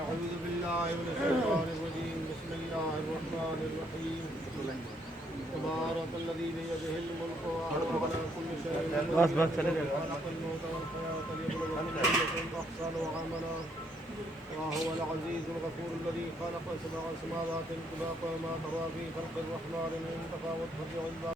أعوذ بالله من الشيطان الرجيم بسم الله الرحمن الرحيم تبارك الذي بيده الملك وهو على كل شيء قدير خلق الموت والحياة ليبلوكم أيكم أحسن عملا وهو العزيز الغفور الذي خلق سبع سماوات طباقا ما ترى في خلق الرحمن من تفاوت فرجع